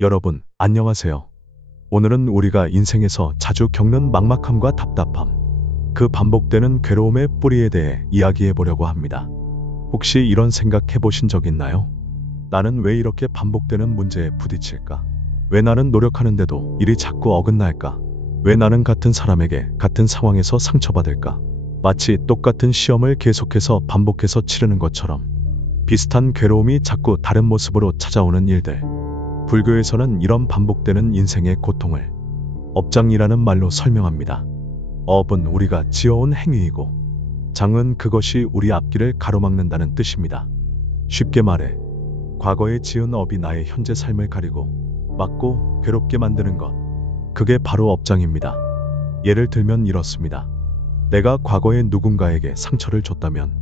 여러분, 안녕하세요. 오늘은 우리가 인생에서 자주 겪는 막막함과 답답함, 그 반복되는 괴로움의 뿌리에 대해 이야기해 보려고 합니다. 혹시 이런 생각 해보신 적 있나요? 나는 왜 이렇게 반복되는 문제에 부딪힐까? 왜 나는 노력하는데도 일이 자꾸 어긋날까? 왜 나는 같은 사람에게 같은 상황에서 상처받을까? 마치 똑같은 시험을 계속해서 반복해서 치르는 것처럼 비슷한 괴로움이 자꾸 다른 모습으로 찾아오는 일들. 불교에서는 이런 반복되는 인생의 고통을 업장이라는 말로 설명합니다. 업은 우리가 지어온 행위이고, 장은 그것이 우리 앞길을 가로막는다는 뜻입니다. 쉽게 말해, 과거에 지은 업이 나의 현재 삶을 가리고 막고 괴롭게 만드는 것, 그게 바로 업장입니다. 예를 들면 이렇습니다. 내가 과거에 누군가에게 상처를 줬다면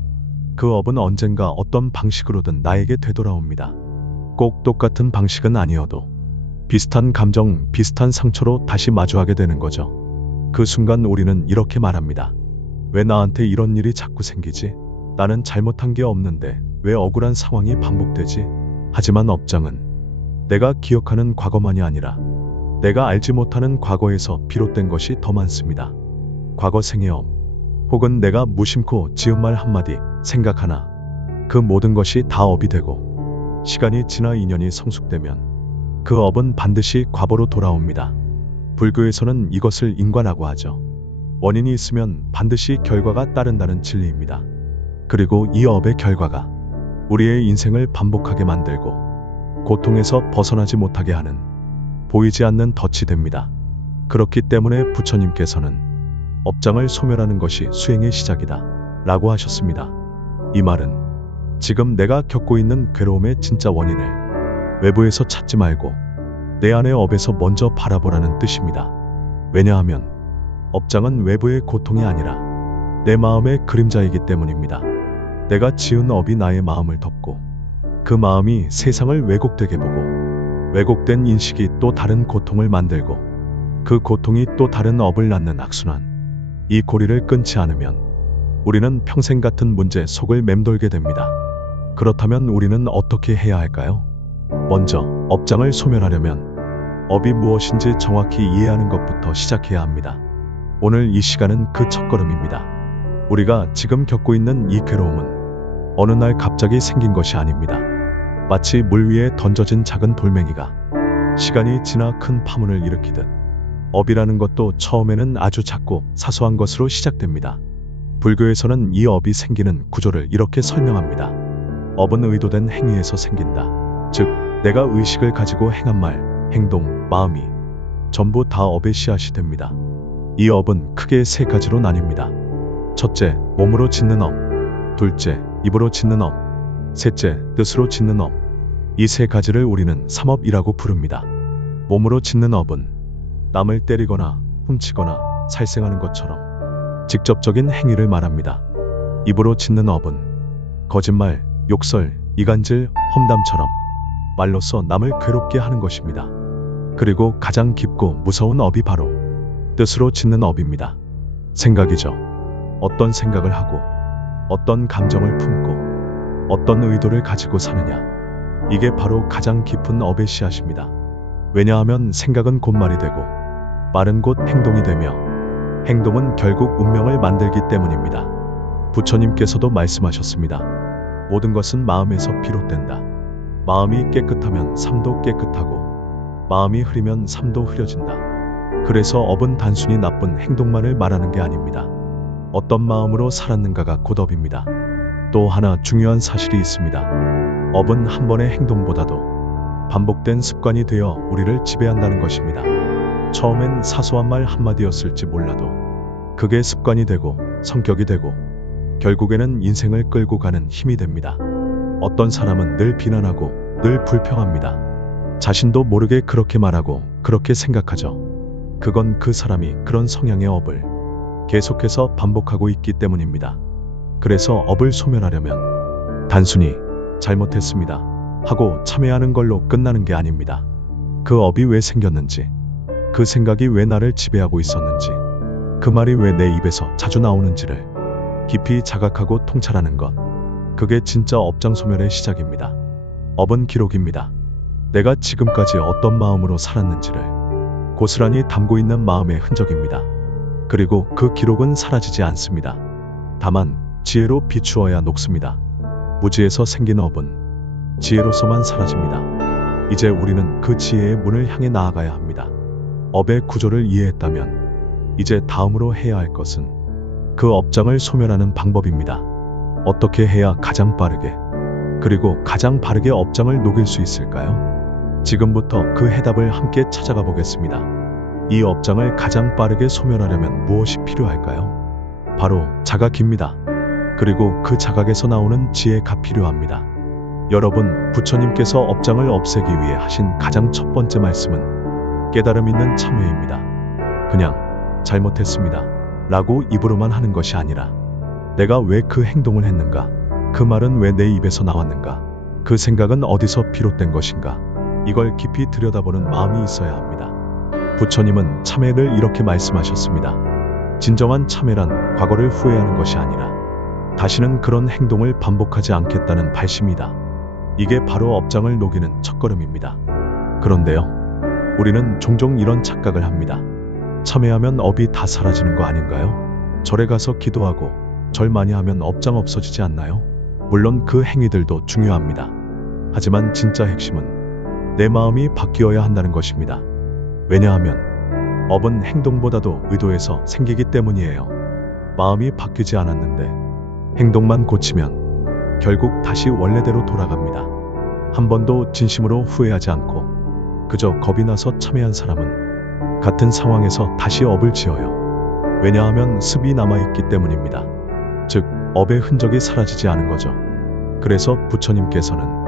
그 업은 언젠가 어떤 방식으로든 나에게 되돌아옵니다. 꼭 똑같은 방식은 아니어도 비슷한 감정, 비슷한 상처로 다시 마주하게 되는 거죠. 그 순간 우리는 이렇게 말합니다. 왜 나한테 이런 일이 자꾸 생기지? 나는 잘못한 게 없는데 왜 억울한 상황이 반복되지? 하지만 업장은 내가 기억하는 과거만이 아니라 내가 알지 못하는 과거에서 비롯된 것이 더 많습니다. 과거 생의 업, 혹은 내가 무심코 지은 말 한마디, 생각 하나, 그 모든 것이 다 업이 되고, 시간이 지나 인연이 성숙되면 그 업은 반드시 과보로 돌아옵니다. 불교에서는 이것을 인과라고 하죠. 원인이 있으면 반드시 결과가 따른다는 진리입니다. 그리고 이 업의 결과가 우리의 인생을 반복하게 만들고 고통에서 벗어나지 못하게 하는 보이지 않는 덫이 됩니다. 그렇기 때문에 부처님께서는 업장을 소멸하는 것이 수행의 시작이다 라고 하셨습니다. 이 말은 지금 내가 겪고 있는 괴로움의 진짜 원인을 외부에서 찾지 말고 내 안의 업에서 먼저 바라보라는 뜻입니다. 왜냐하면 업장은 외부의 고통이 아니라 내 마음의 그림자이기 때문입니다. 내가 지은 업이 나의 마음을 덮고 그 마음이 세상을 왜곡되게 보고 왜곡된 인식이 또 다른 고통을 만들고 그 고통이 또 다른 업을 낳는 악순환. 이 고리를 끊지 않으면 우리는 평생 같은 문제 속을 맴돌게 됩니다. 그렇다면 우리는 어떻게 해야 할까요? 먼저 업장을 소멸하려면 업이 무엇인지 정확히 이해하는 것부터 시작해야 합니다. 오늘 이 시간은 그 첫걸음입니다. 우리가 지금 겪고 있는 이 괴로움은 어느 날 갑자기 생긴 것이 아닙니다. 마치 물 위에 던져진 작은 돌멩이가 시간이 지나 큰 파문을 일으키듯 업이라는 것도 처음에는 아주 작고 사소한 것으로 시작됩니다. 불교에서는 이 업이 생기는 구조를 이렇게 설명합니다. 업은 의도된 행위에서 생긴다. 즉, 내가 의식을 가지고 행한 말, 행동, 마음이 전부 다 업의 씨앗이 됩니다. 이 업은 크게 세 가지로 나뉩니다. 첫째, 몸으로 짓는 업. 둘째, 입으로 짓는 업. 셋째, 뜻으로 짓는 업. 이 세 가지를 우리는 삼업이라고 부릅니다. 몸으로 짓는 업은 남을 때리거나 훔치거나 살생하는 것처럼 직접적인 행위를 말합니다. 입으로 짓는 업은 거짓말, 욕설, 이간질, 험담처럼 말로써 남을 괴롭게 하는 것입니다. 그리고 가장 깊고 무서운 업이 바로 뜻으로 짓는 업입니다. 생각이죠. 어떤 생각을 하고 어떤 감정을 품고 어떤 의도를 가지고 사느냐. 이게 바로 가장 깊은 업의 씨앗입니다. 왜냐하면 생각은 곧 말이 되고 말은 곧 행동이 되며 행동은 결국 운명을 만들기 때문입니다. 부처님께서도 말씀하셨습니다. 모든 것은 마음에서 비롯된다. 마음이 깨끗하면 삶도 깨끗하고 마음이 흐리면 삶도 흐려진다. 그래서 업은 단순히 나쁜 행동만을 말하는 게 아닙니다. 어떤 마음으로 살았는가가 곧 업입니다. 또 하나 중요한 사실이 있습니다. 업은 한 번의 행동보다도 반복된 습관이 되어 우리를 지배한다는 것입니다. 처음엔 사소한 말 한마디였을지 몰라도 그게 습관이 되고 성격이 되고 결국에는 인생을 끌고 가는 힘이 됩니다. 어떤 사람은 늘 비난하고 늘 불평합니다. 자신도 모르게 그렇게 말하고 그렇게 생각하죠. 그건 그 사람이 그런 성향의 업을 계속해서 반복하고 있기 때문입니다. 그래서 업을 소멸하려면 단순히 잘못했습니다 하고 참회하는 걸로 끝나는 게 아닙니다. 그 업이 왜 생겼는지, 그 생각이 왜 나를 지배하고 있었는지, 그 말이 왜 내 입에서 자주 나오는지를 깊이 자각하고 통찰하는 것. 그게 진짜 업장 소멸의 시작입니다. 업은 기록입니다. 내가 지금까지 어떤 마음으로 살았는지를 고스란히 담고 있는 마음의 흔적입니다. 그리고 그 기록은 사라지지 않습니다. 다만 지혜로 비추어야 녹습니다. 무지에서 생긴 업은 지혜로서만 사라집니다. 이제 우리는 그 지혜의 문을 향해 나아가야 합니다. 업의 구조를 이해했다면 이제 다음으로 해야 할 것은 그 업장을 소멸하는 방법입니다. 어떻게 해야 가장 빠르게 그리고 가장 바르게 업장을 녹일 수 있을까요? 지금부터 그 해답을 함께 찾아가 보겠습니다. 이 업장을 가장 빠르게 소멸하려면 무엇이 필요할까요? 바로 자각입니다. 그리고 그 자각에서 나오는 지혜가 필요합니다. 여러분, 부처님께서 업장을 없애기 위해 하신 가장 첫 번째 말씀은 깨달음 있는 참회입니다. 그냥 잘못했습니다 라고 입으로만 하는 것이 아니라 내가 왜 그 행동을 했는가? 그 말은 왜 내 입에서 나왔는가? 그 생각은 어디서 비롯된 것인가? 이걸 깊이 들여다보는 마음이 있어야 합니다. 부처님은 참회를 이렇게 말씀하셨습니다. 진정한 참회란 과거를 후회하는 것이 아니라 다시는 그런 행동을 반복하지 않겠다는 발심이다. 이게 바로 업장을 녹이는 첫걸음입니다. 그런데요, 우리는 종종 이런 착각을 합니다. 참회하면 업이 다 사라지는 거 아닌가요? 절에 가서 기도하고 절 많이 하면 업장 없어지지 않나요? 물론 그 행위들도 중요합니다. 하지만 진짜 핵심은 내 마음이 바뀌어야 한다는 것입니다. 왜냐하면 업은 행동보다도 의도에서 생기기 때문이에요. 마음이 바뀌지 않았는데 행동만 고치면 결국 다시 원래대로 돌아갑니다. 한 번도 진심으로 후회하지 않고 그저 겁이 나서 참회한 사람은 같은 상황에서 다시 업을 지어요. 왜냐하면 습이 남아있기 때문입니다. 즉, 업의 흔적이 사라지지 않은 거죠. 그래서 부처님께서는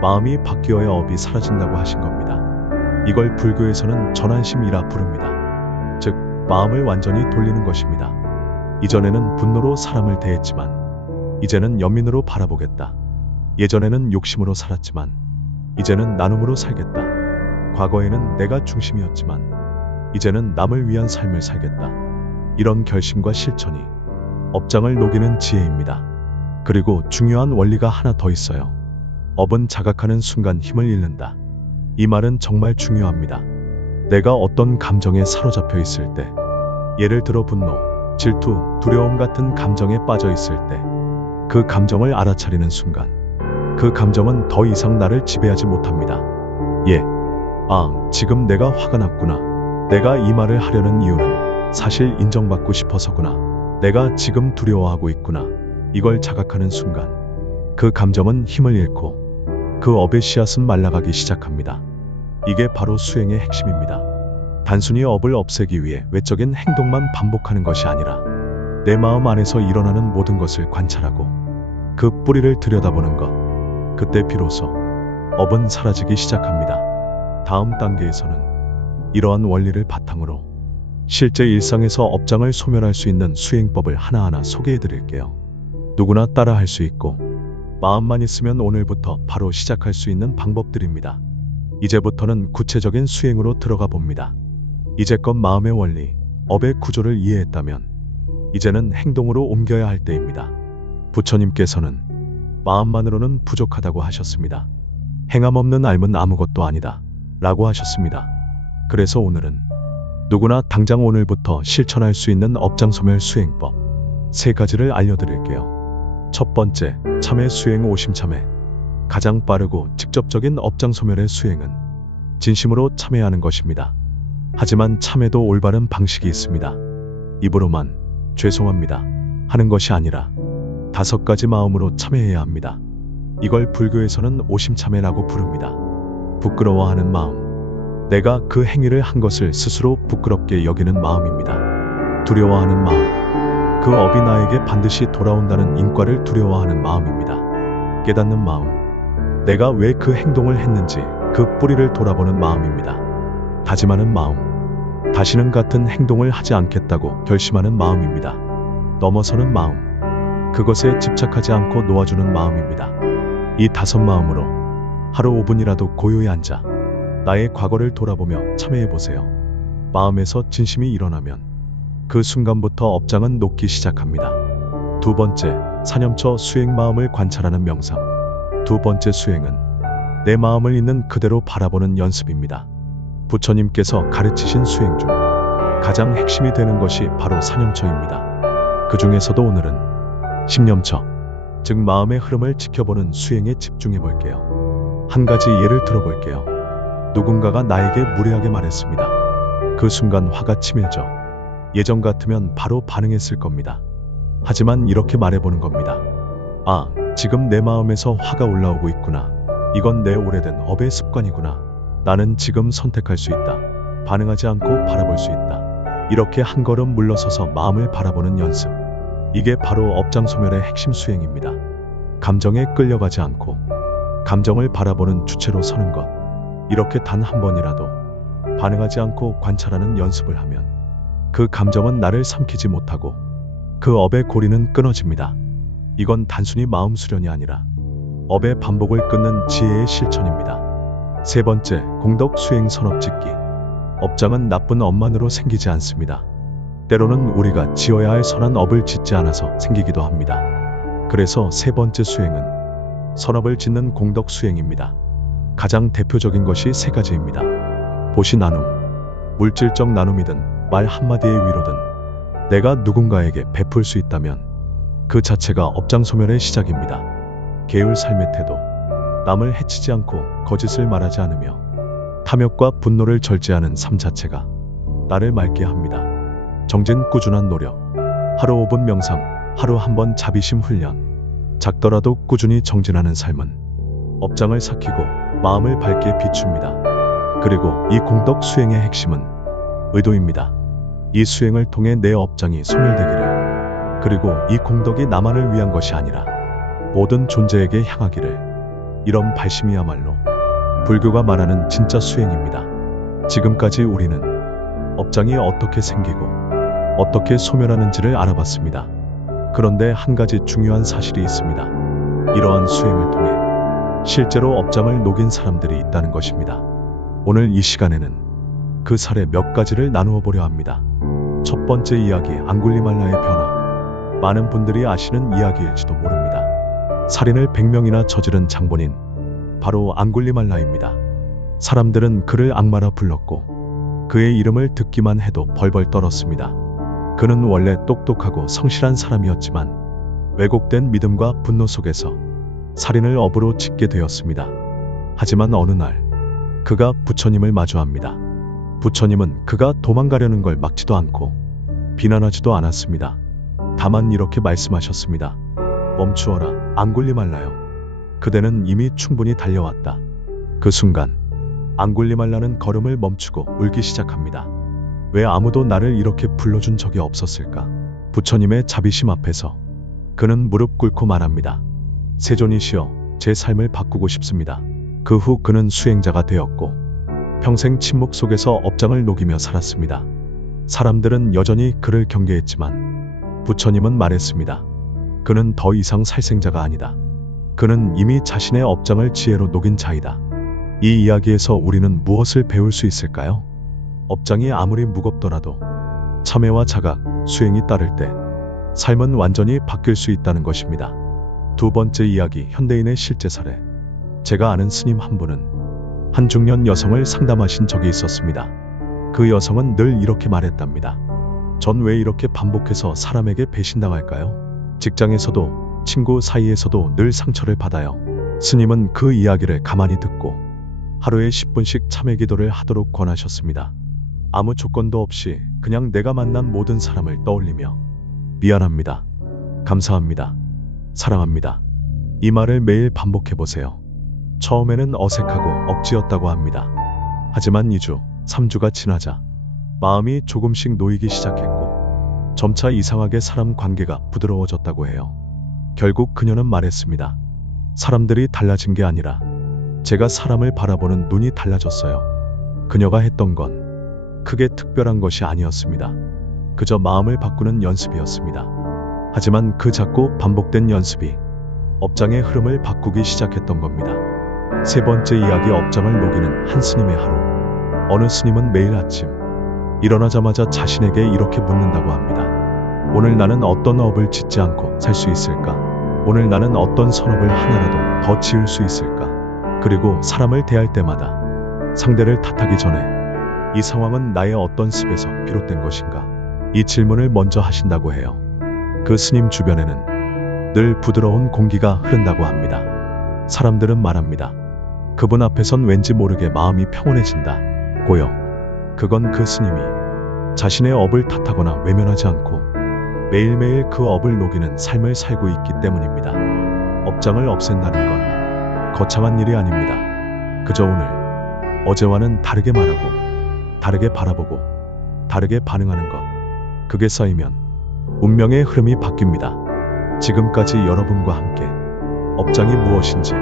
마음이 바뀌어야 업이 사라진다고 하신 겁니다. 이걸 불교에서는 전환심이라 부릅니다. 즉, 마음을 완전히 돌리는 것입니다. 이전에는 분노로 사람을 대했지만 이제는 연민으로 바라보겠다. 예전에는 욕심으로 살았지만 이제는 나눔으로 살겠다. 과거에는 내가 중심이었지만 이제는 남을 위한 삶을 살겠다. 이런 결심과 실천이 업장을 녹이는 지혜입니다. 그리고 중요한 원리가 하나 더 있어요. 업은 자각하는 순간 힘을 잃는다. 이 말은 정말 중요합니다. 내가 어떤 감정에 사로잡혀 있을 때, 예를 들어 분노, 질투, 두려움 같은 감정에 빠져 있을 때, 그 감정을 알아차리는 순간 그 감정은 더 이상 나를 지배하지 못합니다. 지금 내가 화가 났구나. 내가 이 말을 하려는 이유는 사실 인정받고 싶어서구나. 내가 지금 두려워하고 있구나. 이걸 자각하는 순간 그 감정은 힘을 잃고 그 업의 씨앗은 말라가기 시작합니다. 이게 바로 수행의 핵심입니다. 단순히 업을 없애기 위해 외적인 행동만 반복하는 것이 아니라 내 마음 안에서 일어나는 모든 것을 관찰하고 그 뿌리를 들여다보는 것. 그때 비로소 업은 사라지기 시작합니다. 다음 단계에서는 이러한 원리를 바탕으로 실제 일상에서 업장을 소멸할 수 있는 수행법을 하나하나 소개해 드릴게요. 누구나 따라 할 수 있고 마음만 있으면 오늘부터 바로 시작할 수 있는 방법들입니다. 이제부터는 구체적인 수행으로 들어가 봅니다. 이제껏 마음의 원리, 업의 구조를 이해했다면 이제는 행동으로 옮겨야 할 때입니다. 부처님께서는 마음만으로는 부족하다고 하셨습니다. 행함 없는 알면 아무것도 아니다 라고 하셨습니다. 그래서 오늘은 누구나 당장 오늘부터 실천할 수 있는 업장 소멸 수행법 3가지를 알려드릴게요. 첫 번째, 참회 수행 오심참회. 가장 빠르고 직접적인 업장 소멸의 수행은 진심으로 참회하는 것입니다. 하지만 참회도 올바른 방식이 있습니다. 입으로만 죄송합니다 하는 것이 아니라 5가지 마음으로 참회해야 합니다. 이걸 불교에서는 오심참회라고 부릅니다. 부끄러워하는 마음, 내가 그 행위를 한 것을 스스로 부끄럽게 여기는 마음입니다. 두려워하는 마음, 그 업이 나에게 반드시 돌아온다는 인과를 두려워하는 마음입니다. 깨닫는 마음, 내가 왜 그 행동을 했는지 그 뿌리를 돌아보는 마음입니다. 다짐하는 마음, 다시는 같은 행동을 하지 않겠다고 결심하는 마음입니다. 넘어서는 마음, 그것에 집착하지 않고 놓아주는 마음입니다. 이 5 마음으로 하루 5분이라도 고요히 앉아 나의 과거를 돌아보며 참회해보세요. 마음에서 진심이 일어나면 그 순간부터 업장은 녹기 시작합니다. 2번째, 사념처 수행. 마음을 관찰하는 명상. 2번째 수행은 내 마음을 있는 그대로 바라보는 연습입니다. 부처님께서 가르치신 수행 중 가장 핵심이 되는 것이 바로 사념처입니다. 그 중에서도 오늘은 심념처, 즉 마음의 흐름을 지켜보는 수행에 집중해 볼게요. 한 가지 예를 들어볼게요. 누군가가 나에게 무례하게 말했습니다. 그 순간 화가 치밀죠. 예전 같으면 바로 반응했을 겁니다. 하지만 이렇게 말해보는 겁니다. 아, 지금 내 마음에서 화가 올라오고 있구나. 이건 내 오래된 업의 습관이구나. 나는 지금 선택할 수 있다. 반응하지 않고 바라볼 수 있다. 이렇게 한 걸음 물러서서 마음을 바라보는 연습. 이게 바로 업장소멸의 핵심 수행입니다. 감정에 끌려가지 않고 감정을 바라보는 주체로 서는 것. 이렇게 단 한 번이라도 반응하지 않고 관찰하는 연습을 하면 그 감정은 나를 삼키지 못하고 그 업의 고리는 끊어집니다. 이건 단순히 마음 수련이 아니라 업의 반복을 끊는 지혜의 실천입니다. 세 번째, 공덕 수행 선업 짓기. 업장은 나쁜 업만으로 생기지 않습니다. 때로는 우리가 지어야 할 선한 업을 짓지 않아서 생기기도 합니다. 그래서 세 번째 수행은 선업을 짓는 공덕 수행입니다. 가장 대표적인 것이 세 가지입니다. 보시 나눔, 물질적 나눔이든 말 한마디의 위로든 내가 누군가에게 베풀 수 있다면 그 자체가 업장소멸의 시작입니다. 계율 삶의 태도, 남을 해치지 않고 거짓을 말하지 않으며 탐욕과 분노를 절제하는 삶 자체가 나를 맑게 합니다. 정진 꾸준한 노력, 하루 5분 명상, 하루 한 번 자비심 훈련, 작더라도 꾸준히 정진하는 삶은 업장을 삭히고 마음을 밝게 비춥니다. 그리고 이 공덕 수행의 핵심은 의도입니다. 이 수행을 통해 내 업장이 소멸되기를, 그리고 이 공덕이 나만을 위한 것이 아니라 모든 존재에게 향하기를, 이런 발심이야말로 불교가 말하는 진짜 수행입니다. 지금까지 우리는 업장이 어떻게 생기고 어떻게 소멸하는지를 알아봤습니다. 그런데 한 가지 중요한 사실이 있습니다. 이러한 수행을 통해 실제로 업장을 녹인 사람들이 있다는 것입니다. 오늘 이 시간에는 그 사례 몇 가지를 나누어 보려 합니다. 첫 번째 이야기, 앙굴리말라의 변화. 많은 분들이 아시는 이야기일지도 모릅니다. 살인을 100명이나 저지른 장본인, 바로 앙굴리말라입니다. 사람들은 그를 악마라 불렀고 그의 이름을 듣기만 해도 벌벌 떨었습니다. 그는 원래 똑똑하고 성실한 사람이었지만 왜곡된 믿음과 분노 속에서 살인을 업으로 짓게 되었습니다. 하지만 어느 날 그가 부처님을 마주합니다. 부처님은 그가 도망가려는 걸 막지도 않고 비난하지도 않았습니다. 다만 이렇게 말씀하셨습니다. 멈추어라, 앙굴리말라요. 그대는 이미 충분히 달려왔다. 그 순간 앙굴리말라는 걸음을 멈추고 울기 시작합니다. 왜 아무도 나를 이렇게 불러준 적이 없었을까? 부처님의 자비심 앞에서 그는 무릎 꿇고 말합니다. 세존이시여, 제 삶을 바꾸고 싶습니다. 그 후 그는 수행자가 되었고 평생 침묵 속에서 업장을 녹이며 살았습니다. 사람들은 여전히 그를 경계했지만 부처님은 말했습니다. 그는 더 이상 살생자가 아니다. 그는 이미 자신의 업장을 지혜로 녹인 자이다. 이 이야기에서 우리는 무엇을 배울 수 있을까요? 업장이 아무리 무겁더라도 참회와 자각, 수행이 따를 때 삶은 완전히 바뀔 수 있다는 것입니다. 두 번째 이야기, 현대인의 실제 사례. 제가 아는 스님 한 분은 한 중년 여성을 상담하신 적이 있었습니다. 그 여성은 늘 이렇게 말했답니다. 전 왜 이렇게 반복해서 사람에게 배신당할까요? 직장에서도 친구 사이에서도 늘 상처를 받아요. 스님은 그 이야기를 가만히 듣고 하루에 10분씩 참회 기도를 하도록 권하셨습니다. 아무 조건도 없이 그냥 내가 만난 모든 사람을 떠올리며 미안합니다, 감사합니다, 사랑합니다. 이 말을 매일 반복해보세요. 처음에는 어색하고 억지였다고 합니다. 하지만 2주, 3주가 지나자 마음이 조금씩 놓이기 시작했고 점차 이상하게 사람 관계가 부드러워졌다고 해요. 결국 그녀는 말했습니다. 사람들이 달라진 게 아니라 제가 사람을 바라보는 눈이 달라졌어요. 그녀가 했던 건 크게 특별한 것이 아니었습니다. 그저 마음을 바꾸는 연습이었습니다. 하지만 그 작고 반복된 연습이 업장의 흐름을 바꾸기 시작했던 겁니다. 세 번째 이야기, 업장을 녹이는 한 스님의 하루. 어느 스님은 매일 아침 일어나자마자 자신에게 이렇게 묻는다고 합니다. 오늘 나는 어떤 업을 짓지 않고 살 수 있을까? 오늘 나는 어떤 선업을 하나라도 더 지을 수 있을까? 그리고 사람을 대할 때마다 상대를 탓하기 전에 이 상황은 나의 어떤 습에서 비롯된 것인가? 이 질문을 먼저 하신다고 해요. 그 스님 주변에는 늘 부드러운 공기가 흐른다고 합니다. 사람들은 말합니다. 그분 앞에선 왠지 모르게 마음이 평온해진다. 고요. 그건 그 스님이 자신의 업을 탓하거나 외면하지 않고 매일매일 그 업을 녹이는 삶을 살고 있기 때문입니다. 업장을 없앤다는 건 거창한 일이 아닙니다. 그저 오늘, 어제와는 다르게 말하고, 다르게 바라보고, 다르게 반응하는 것. 그게 쌓이면 운명의 흐름이 바뀝니다. 지금까지 여러분과 함께 업장이 무엇인지,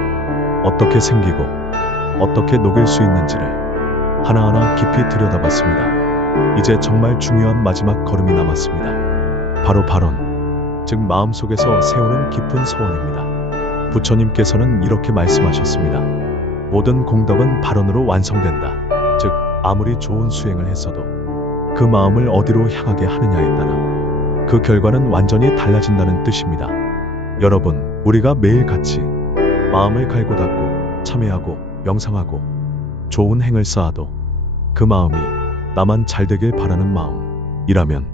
어떻게 생기고, 어떻게 녹일 수 있는지를 하나하나 깊이 들여다봤습니다. 이제 정말 중요한 마지막 걸음이 남았습니다. 바로 발언, 즉 마음속에서 세우는 깊은 소원입니다. 부처님께서는 이렇게 말씀하셨습니다. 모든 공덕은 발언으로 완성된다. 즉 아무리 좋은 수행을 했어도 그 마음을 어디로 향하게 하느냐에 따라 그 결과는 완전히 달라진다는 뜻입니다. 여러분, 우리가 매일같이 마음을 갈고 닦고 참회하고 명상하고 좋은 행을 쌓아도 그 마음이 나만 잘되길 바라는 마음이라면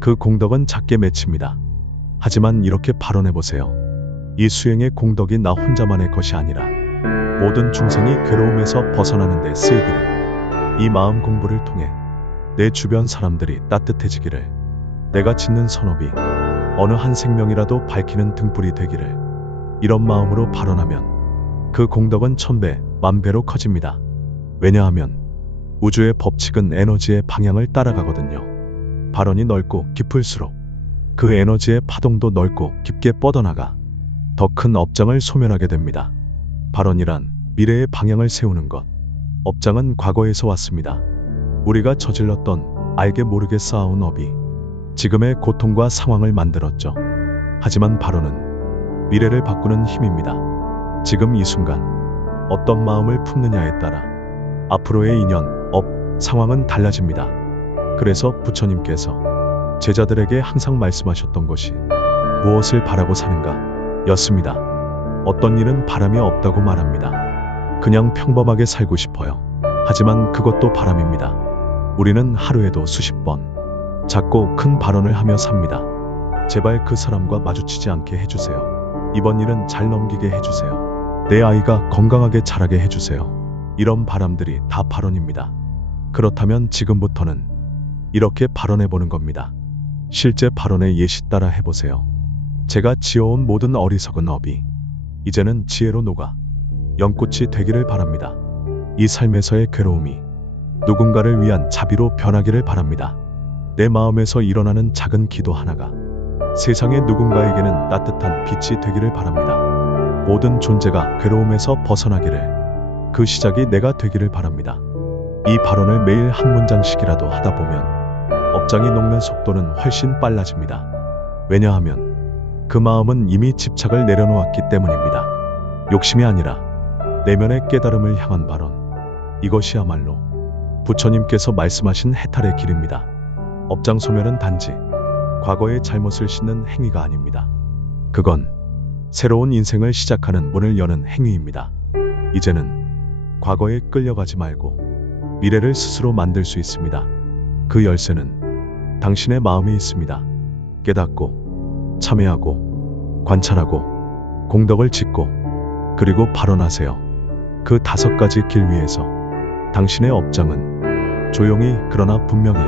그 공덕은 작게 맺힙니다. 하지만 이렇게 발언해보세요. 이 수행의 공덕이 나 혼자만의 것이 아니라 모든 중생이 괴로움에서 벗어나는 데 쓰이기를, 이 마음 공부를 통해 내 주변 사람들이 따뜻해지기를, 내가 짓는 선업이 어느 한 생명이라도 밝히는 등불이 되기를, 이런 마음으로 발언하면 그 공덕은 1000배, 10,000배로 커집니다. 왜냐하면 우주의 법칙은 에너지의 방향을 따라가거든요. 발언이 넓고 깊을수록 그 에너지의 파동도 넓고 깊게 뻗어나가 더 큰 업장을 소멸하게 됩니다. 발언이란 미래의 방향을 세우는 것, 업장은 과거에서 왔습니다. 우리가 저질렀던 알게 모르게 쌓아온 업이 지금의 고통과 상황을 만들었죠. 하지만 발언은 미래를 바꾸는 힘입니다. 지금 이 순간 어떤 마음을 품느냐에 따라 앞으로의 인연, 업, 상황은 달라집니다. 그래서 부처님께서 제자들에게 항상 말씀하셨던 것이 무엇을 바라고 사는가 였습니다. 어떤 일은 바람이 없다고 말합니다. 그냥 평범하게 살고 싶어요. 하지만 그것도 바람입니다. 우리는 하루에도 수십 번 작고 큰 발언을 하며 삽니다. 제발 그 사람과 마주치지 않게 해주세요. 이번 일은 잘 넘기게 해주세요. 내 아이가 건강하게 자라게 해주세요. 이런 바람들이 다 발언입니다. 그렇다면 지금부터는 이렇게 발언해보는 겁니다. 실제 발언의 예시 따라 해보세요. 제가 지어온 모든 어리석은 업이 이제는 지혜로 녹아 연꽃이 되기를 바랍니다. 이 삶에서의 괴로움이 누군가를 위한 자비로 변하기를 바랍니다. 내 마음에서 일어나는 작은 기도 하나가 세상의 누군가에게는 따뜻한 빛이 되기를 바랍니다. 모든 존재가 괴로움에서 벗어나기를, 그 시작이 내가 되기를 바랍니다. 이 발언을 매일 한 문장씩이라도 하다 보면 업장이 녹는 속도는 훨씬 빨라집니다. 왜냐하면 그 마음은 이미 집착을 내려놓았기 때문입니다. 욕심이 아니라 내면의 깨달음을 향한 발언, 이것이야말로 부처님께서 말씀하신 해탈의 길입니다. 업장 소멸은 단지 과거의 잘못을 씻는 행위가 아닙니다. 그건 새로운 인생을 시작하는 문을 여는 행위입니다. 이제는 과거에 끌려가지 말고 미래를 스스로 만들 수 있습니다. 그 열쇠는 당신의 마음에 있습니다. 깨닫고, 참회하고, 관찰하고, 공덕을 짓고, 그리고 발언하세요. 그 5가지 길 위에서 당신의 업장은 조용히 그러나 분명히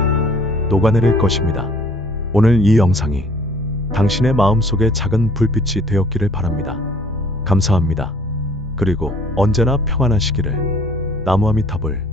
녹아내릴 것입니다. 오늘 이 영상이 당신의 마음속에 작은 불빛이 되었기를 바랍니다. 감사합니다. 그리고 언제나 평안하시기를. 나무아미타불.